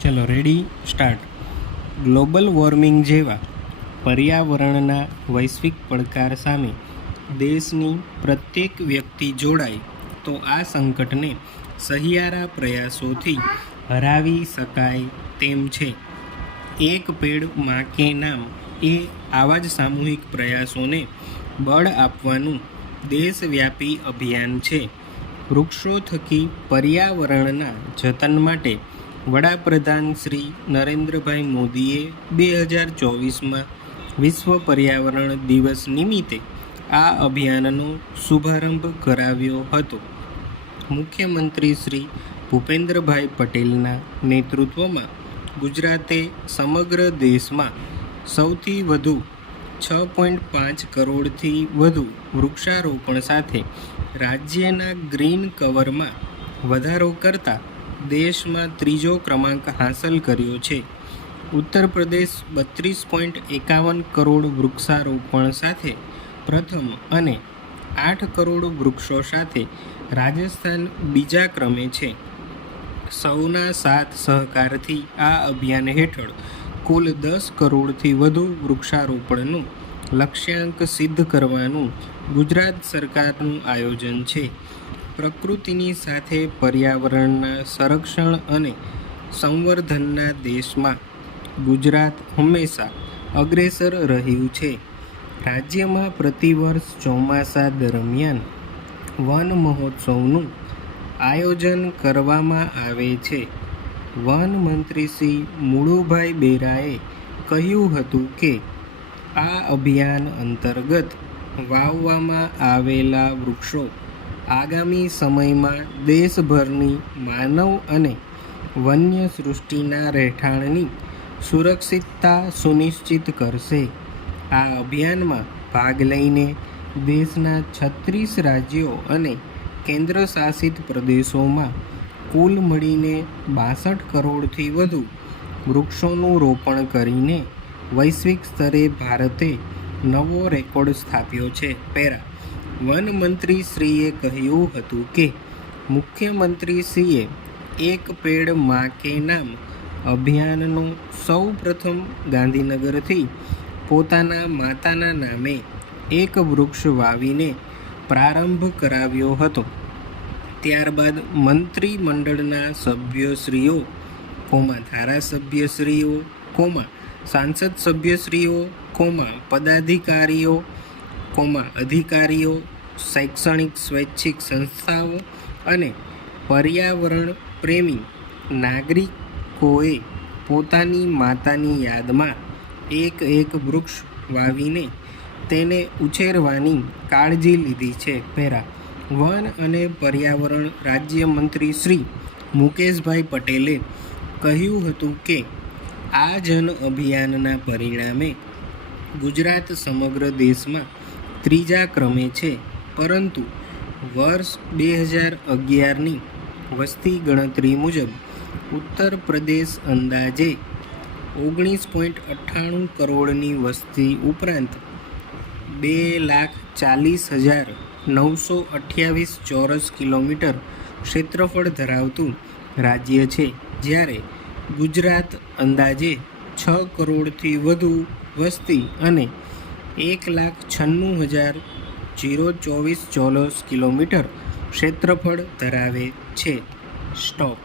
ચલો ready start. Global warming જેવા પર્યાવરણના વૈશ્વિક પડકાર સામે દેશની પ્રત્યેક વ્યક્તિ જોડાય તો આ સંકટને સહિયારા પ્રયાસોથી હરાવી શકાય તેમ છે. એક પેડ માં કે નામ એ આવા જ સામૂહિક પ્રયાસોને બળ આપવાનું દેશવ્યાપી અભિયાન છે. વૃક્ષો થકી પર્યાવરણના જતન માટે વડાપ્રધાન શ્રી નરેન્દ્રભાઈ મોદીએ 2024માં વિશ્વ પર્યાવરણ દિવસ નિમિત્તે આ અભિયાનનો શુભારંભ કરાવ્યો હતો. મુખ્યમંત્રી શ્રી ભૂપેન્દ્રભાઈ પટેલના નેતૃત્વમાં ગુજરાતે સમગ્ર દેશમાં સૌથી વધુ 6.5 કરોડથી વધુ વૃક્ષારોપણ સાથે રાજ્યના ગ્રીન કવરમાં વધારો કરતા દેશમાં ત્રીજો ક્રમાંક હાંસલ કર્યો છે. ઉત્તર પ્રદેશ 32.51 કરોડ વૃક્ષારોપણ સાથે પ્રથમ અને 8 કરોડ વૃક્ષો સાથે રાજસ્થાન બીજા ક્રમે છે. સૌના સાથ સહકારથી આ અભિયાન હેઠળ કુલ 10 કરોડથી વધુ વૃક્ષારોપણનું લક્ષ્યાંક સિદ્ધ કરવાનું ગુજરાત સરકારનું આયોજન છે. પ્રકૃતિની સાથે પર્યાવરણના સંરક્ષણ અને સંવર્ધનના દેશમાં ગુજરાત હંમેશા અગ્રેસર રહ્યું છે. રાજ્યમાં પ્રતિવર્ષ ચોમાસા દરમિયાન વન મહોત્સવનું આયોજન કરવામાં આવે છે. વન મંત્રી શ્રી મુળુભાઈ બેરાએ કહ્યું હતું કે આ અભિયાન અંતર્ગત વાવવામાં આવેલા વૃક્ષો આગામી સમયમાં દેશભરની માનવ અને વન્ય સૃષ્ટિના રહેઠાણની સુરક્ષિતતા સુનિશ્ચિત કરશે. આ અભિયાનમાં ભાગ લઈને દેશના 36 રાજ્યો અને કેન્દ્રશાસિત પ્રદેશોમાં કુલ મળીને 62 કરોડથી વધુ વૃક્ષોનું રોપણ કરીને વૈશ્વિક સ્તરે ભારતે નવો રેકોર્ડ સ્થાપ્યો છે. વન મંત્રી શ્રીએ કહ્યું હતું કે મુખ્યમંત્રી શ્રીએ એક પેડ માં કે નામ અભિયાનનો સૌ પ્રથમ ગાંધીનગરથી પોતાના માતાના નામે એક વૃક્ષ વાવીને પ્રારંભ કરાવ્યો હતો. ત્યારબાદ મંત્રીમંડળના સભ્યશ્રીઓ, ધારાસભ્યશ્રીઓ, સાંસદ સભ્યશ્રીઓ, પદાધિકારીઓ, અધિકારીઓ, શૈક્ષણિક સ્વૈચ્છિક સંસ્થાઓ અને પર્યાવરણ પ્રેમી નાગરિકોએ પોતાની માતાની યાદમાં એક વૃક્ષ વાવીને તેને ઉછેરવાની કાળજી લીધી છે. વન અને પર્યાવરણ રાજ્યમંત્રી શ્રી મુકેશભાઈ પટેલે કહ્યું હતું કે આ જન અભિયાનના પરિણામે ગુજરાત સમગ્ર દેશમાં ત્રીજા ક્રમે છે, પરંતુ વર્ષ 2011ની વસ્તી ગણતરી મુજબ ઉત્તર પ્રદેશ અંદાજે 19.98 કરોડની વસ્તી ઉપરાંત 2,40,928 ચોરસ કિલોમીટર ક્ષેત્રફળ ધરાવતું રાજ્ય છે, જ્યારે ગુજરાત અંદાજે 6 કરોડથી વધુ વસ્તી અને 1,96,024 ચોરસ કિલોમીટર ક્ષેત્રફળ ધરાવે છે. સ્ટોપ.